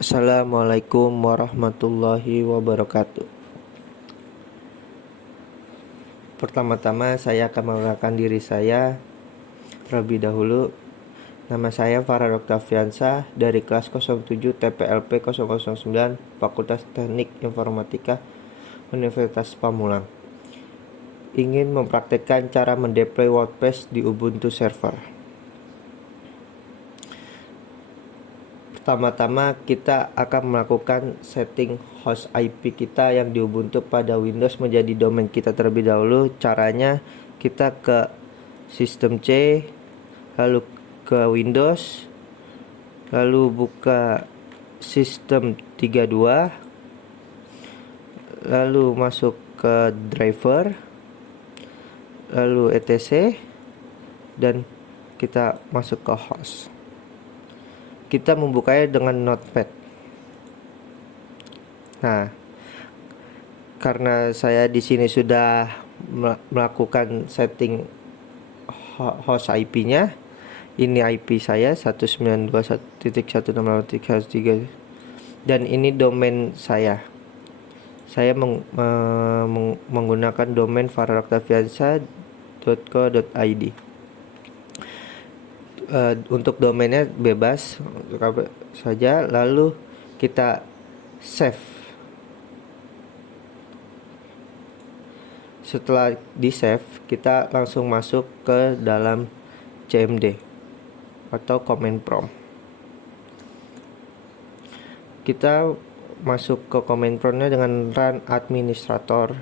Assalamualaikum warahmatullahi wabarakatuh. Pertama-tama saya akan mengenalkan diri saya terlebih dahulu. Nama saya Farhan Oktaviansyah dari kelas 07 TPLP 009 Fakultas Teknik Informatika Universitas Pamulang. Ingin mempraktekkan cara mendeploy WordPress di Ubuntu server. Pertama-tama kita akan melakukan setting host IP kita yang di Ubuntu pada Windows menjadi domain kita terlebih dahulu. Caranya kita ke System C, lalu ke Windows, lalu buka System 32, lalu masuk ke driver, lalu etc, dan kita masuk ke host. Kita membukanya dengan notepad. Nah, karena saya di sini sudah melakukan setting host IP-nya, ini IP saya 192.168.3 dan ini domain saya. Saya menggunakan domain farhanoktaviansyah.co.id. Untuk domainnya bebas saja, lalu kita save. Setelah di save, kita langsung masuk ke dalam CMD atau command prompt. Kita masuk ke command promptnya dengan run administrator.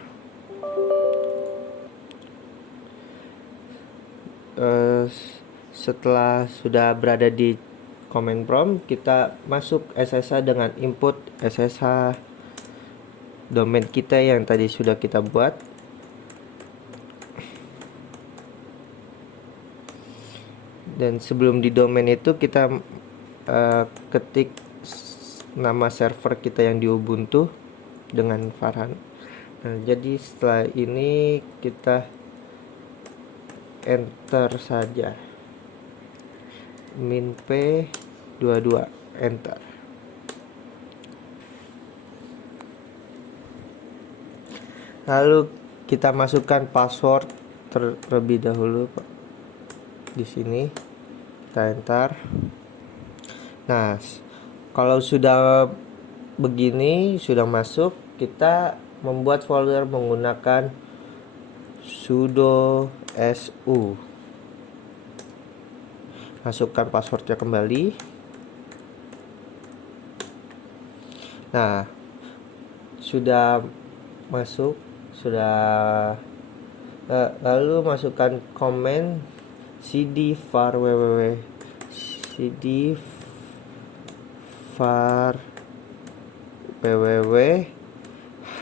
Setelah sudah berada di command prompt, kita masuk SSH dengan input SSH domain kita yang tadi sudah kita buat. Dan sebelum di domain itu kita ketik nama server kita yang di Ubuntu dengan Farhan. Nah, jadi setelah ini kita enter saja -p22, enter. Lalu kita masukkan password terlebih dahulu di sini, kita enter. Nah, kalau sudah begini, sudah masuk, kita membuat folder menggunakan sudo su. Masukkan passwordnya kembali. Nah, sudah masuk, lalu masukkan command cd var www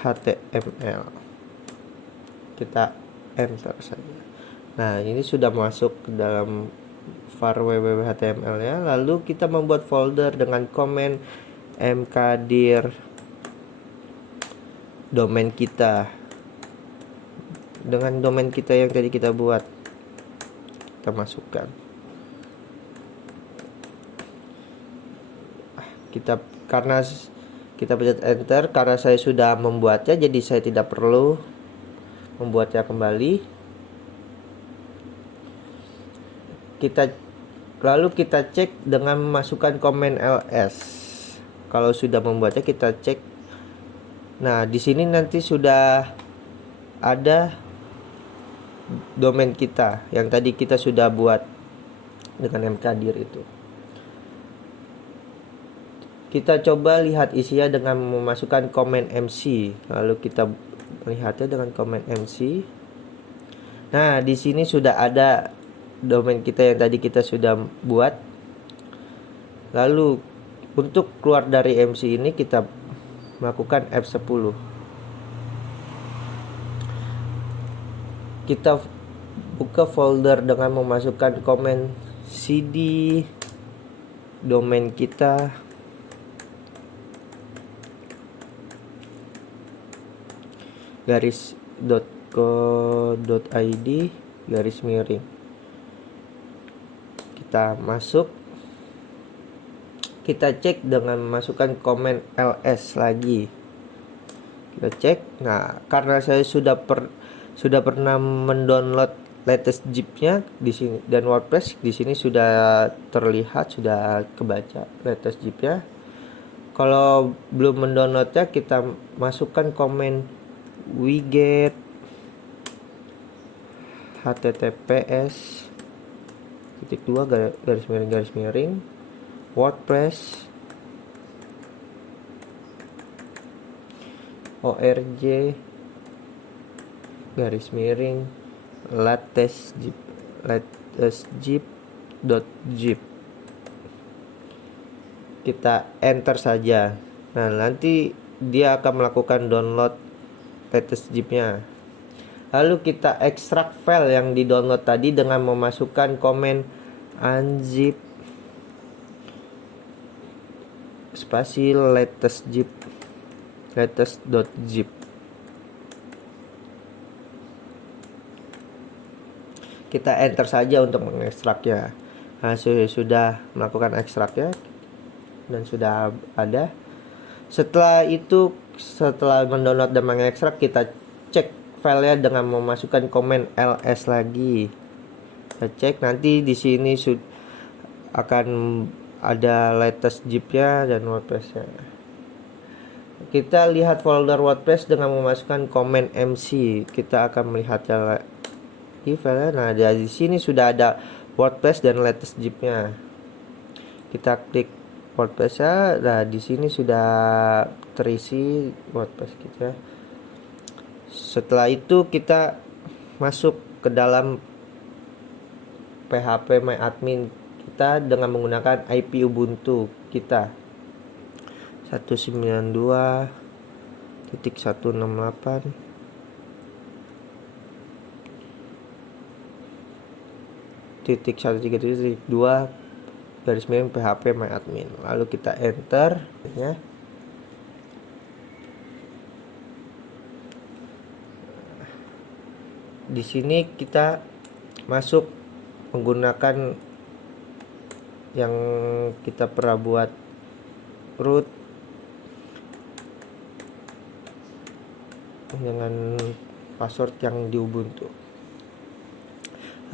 html. Kita enter saja. Nah, ini sudah masuk ke dalam var www.html ya. Lalu kita membuat folder dengan command mkdir domain kita, dengan domain kita yang tadi kita buat, kita masukkan. Karena kita pencet enter, karena saya sudah membuatnya, jadi saya tidak perlu membuatnya kembali. Lalu kita cek dengan memasukkan command ls. Kalau sudah membuatnya, kita cek. Nah, di sini nanti sudah ada domain kita yang tadi kita sudah buat dengan mkdir itu. Kita coba lihat isinya dengan memasukkan command mc. Lalu kita melihatnya dengan command mc. Nah, di sini sudah ada domain kita yang tadi kita sudah buat. Lalu untuk keluar dari mc ini, kita melakukan F10. Kita buka folder dengan memasukkan command cd domain kita, .co.id garis miring. Kita masuk, kita cek dengan memasukkan komen ls lagi. Kita cek. Nah, karena saya sudah pernah mendownload latest zip-nya di sini dan WordPress di sini sudah terlihat, sudah kebaca latest zip-nya. Kalau belum mendownloadnya, kita masukkan komen widget https garis miring WordPress org garis miring latestzip.zip. Kita enter saja. Nah, nanti dia akan melakukan download latest zip-nya. Lalu kita ekstrak file yang di download tadi dengan memasukkan komen unzip spasi latest.zip. Kita enter saja untuk mengekstraknya. Nah, sudah melakukan ekstraknya dan sudah ada. Setelah itu, setelah mendownload dan mengekstrak, kita cek filenya dengan memasukkan komen ls lagi. Kita cek, nanti di sini akan ada latest zip-nya dan WordPress-nya. Kita lihat folder WordPress dengan memasukkan komen mc. Kita akan melihatnya di file. Nah, di sini sudah ada WordPress dan latest zip-nya. Kita klik WordPress-nya. Nah, di sini sudah terisi WordPress kita. Setelah itu kita masuk ke dalam PHP My Admin kita dengan menggunakan IP Ubuntu kita 192.168.133.2 garis miring PHP My Admin. Lalu kita enter ya. Di sini kita masuk menggunakan yang kita pernah buat, root dengan password yang di Ubuntu.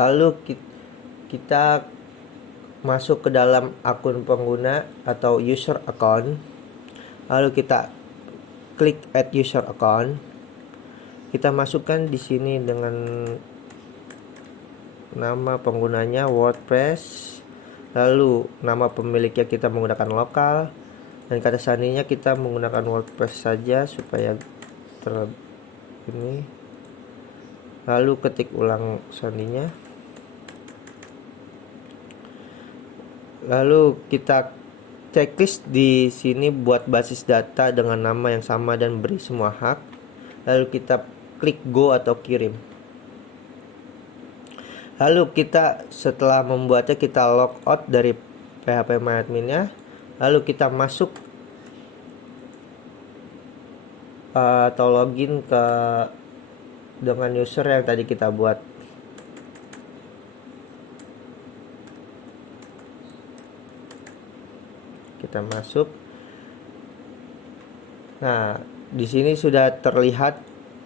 Lalu kita masuk ke dalam akun pengguna atau user account. Lalu kita klik add user account. Kita masukkan di sini dengan nama penggunanya WordPress. Lalu nama pemiliknya kita menggunakan lokal, dan kata sandinya kita menggunakan WordPress saja supaya ini. Lalu ketik ulang sandinya. Lalu kita checklist di sini buat basis data dengan nama yang sama dan beri semua hak. Lalu kita klik go atau kirim. Lalu kita setelah membuatnya, kita log out dari PHP My Admin-nya. Lalu kita masuk atau login ke dengan user yang tadi kita buat. Kita masuk. Nah, di sini sudah terlihat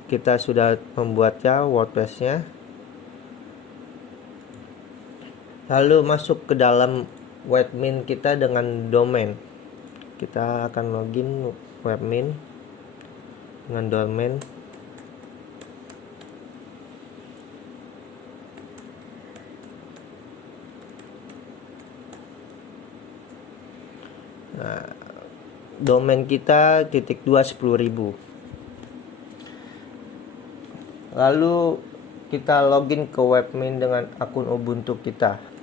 kita sudah membuatnya WordPress-nya. Lalu masuk ke dalam webmin kita dengan domain. Kita akan login webmin dengan domain. Nah, domain kita _2 10.000. Lalu kita login ke webmin dengan akun Ubuntu kita.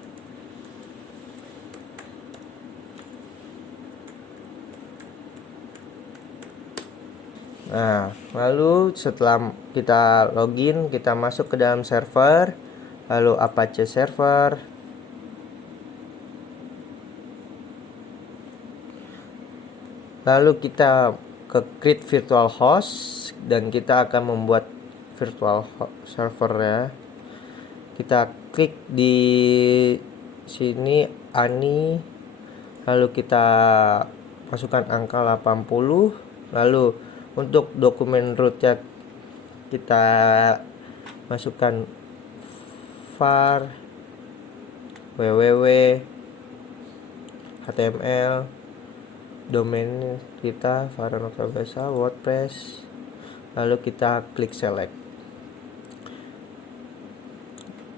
Nah, lalu setelah kita login, kita masuk ke dalam server, lalu Apache server. Lalu kita ke create virtual host dan kita akan membuat virtual server ya. Kita klik di sini ani lalu kita masukkan angka 80. Lalu untuk dokumen rootnya kita masukkan var www html, domain kita Farhanoktaviansa WordPress, lalu kita klik select.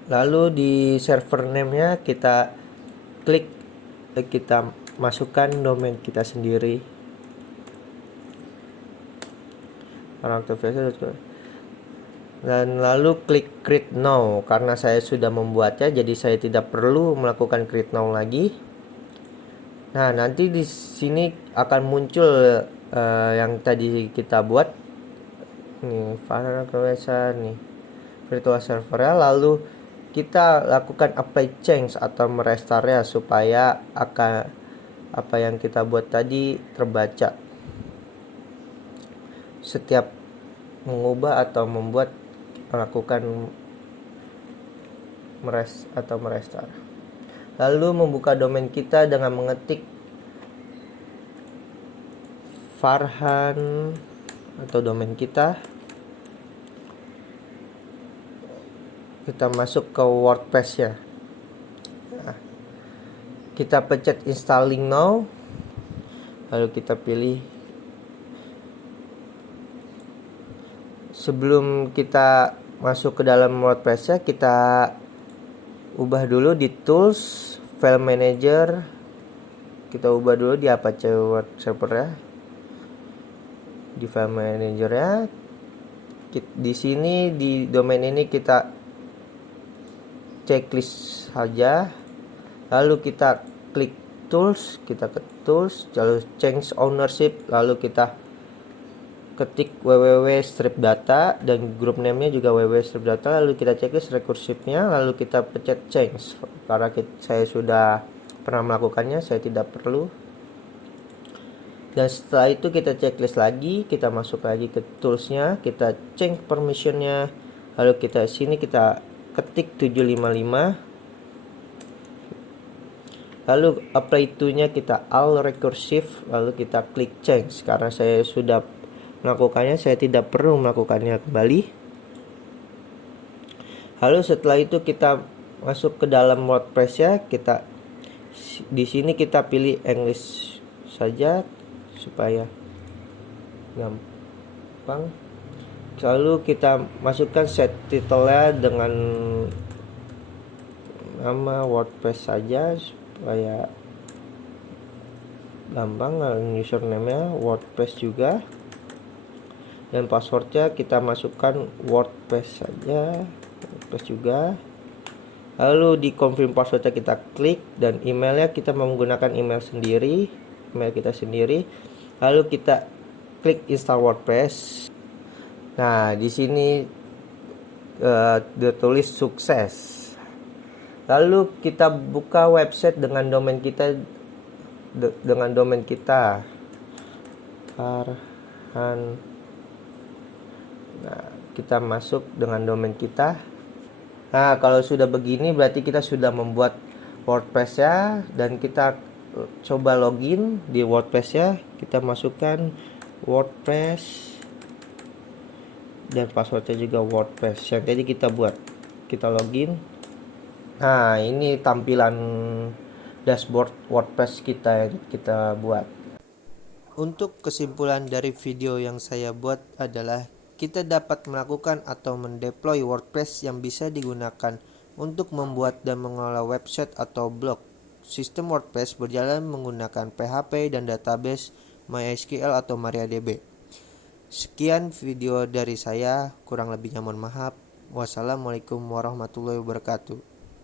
Lalu di server name-nya kita klik, kita masukkan domain kita sendiri, Farhanoktaviansa.com, dan lalu klik create now. Karena saya sudah membuatnya, jadi saya tidak perlu melakukan create now lagi. Nah, nanti di sini akan muncul yang tadi kita buat nih, Farhanoktaviansa nih, virtual server. Lalu kita lakukan apply change atau merestore supaya apa yang kita buat tadi terbaca setiap mengubah atau membuat, melakukan merestore. Lalu membuka domain kita dengan mengetik Farhan atau domain kita. Kita masuk ke WordPress ya. Nah, kita pencet installing now. Lalu kita pilih. Sebelum kita masuk ke dalam WordPress ya, kita ubah dulu di tools, file manager. Kita ubah dulu di Apache Word Server ya. Di file manager ya. Di sini di domain ini kita checklist saja. Lalu kita klik tools, kita ke tools, lalu change ownership, lalu kita ketik www.stripdata dan group name-nya juga www.stripdata, lalu kita checklist recursive-nya, lalu kita pencet change. Karena saya sudah pernah melakukannya, saya tidak perlu. Dan setelah itu kita checklist lagi, kita masuk lagi ke tools-nya, kita change permission-nya, lalu kita sini kita ketik 755, lalu apply to-nya kita all recursive, lalu kita klik change. Karena saya sudah melakukannya, saya tidak perlu melakukannya kembali. Lalu setelah itu kita masuk ke dalam WordPress ya. Kita di sini kita pilih English saja supaya gampang. Lalu kita masukkan set title-nya dengan nama WordPress saja supaya gampang. Username-nya WordPress juga. Dan passwordnya kita masukkan WordPress saja, WordPress juga. Lalu di confirm passwordnya kita klik, dan emailnya kita menggunakan email kita sendiri. Lalu kita klik install WordPress. Nah, di sini ditulis sukses. Lalu kita buka website dengan domain kita, Farhan. Nah, kita masuk dengan domain kita. Nah, kalau sudah begini berarti kita sudah membuat WordPress ya, dan kita coba login di WordPress ya. Kita masukkan WordPress dan passwordnya juga WordPress yang tadi kita buat. Kita login. Nah, ini tampilan dashboard WordPress kita yang kita buat. Untuk kesimpulan dari video yang saya buat adalah kita dapat melakukan atau mendeploy WordPress yang bisa digunakan untuk membuat dan mengelola website atau blog. Sistem WordPress berjalan menggunakan PHP dan database MySQL atau MariaDB. Sekian video dari saya, kurang lebihnya mohon maaf. Wassalamualaikum warahmatullahi wabarakatuh.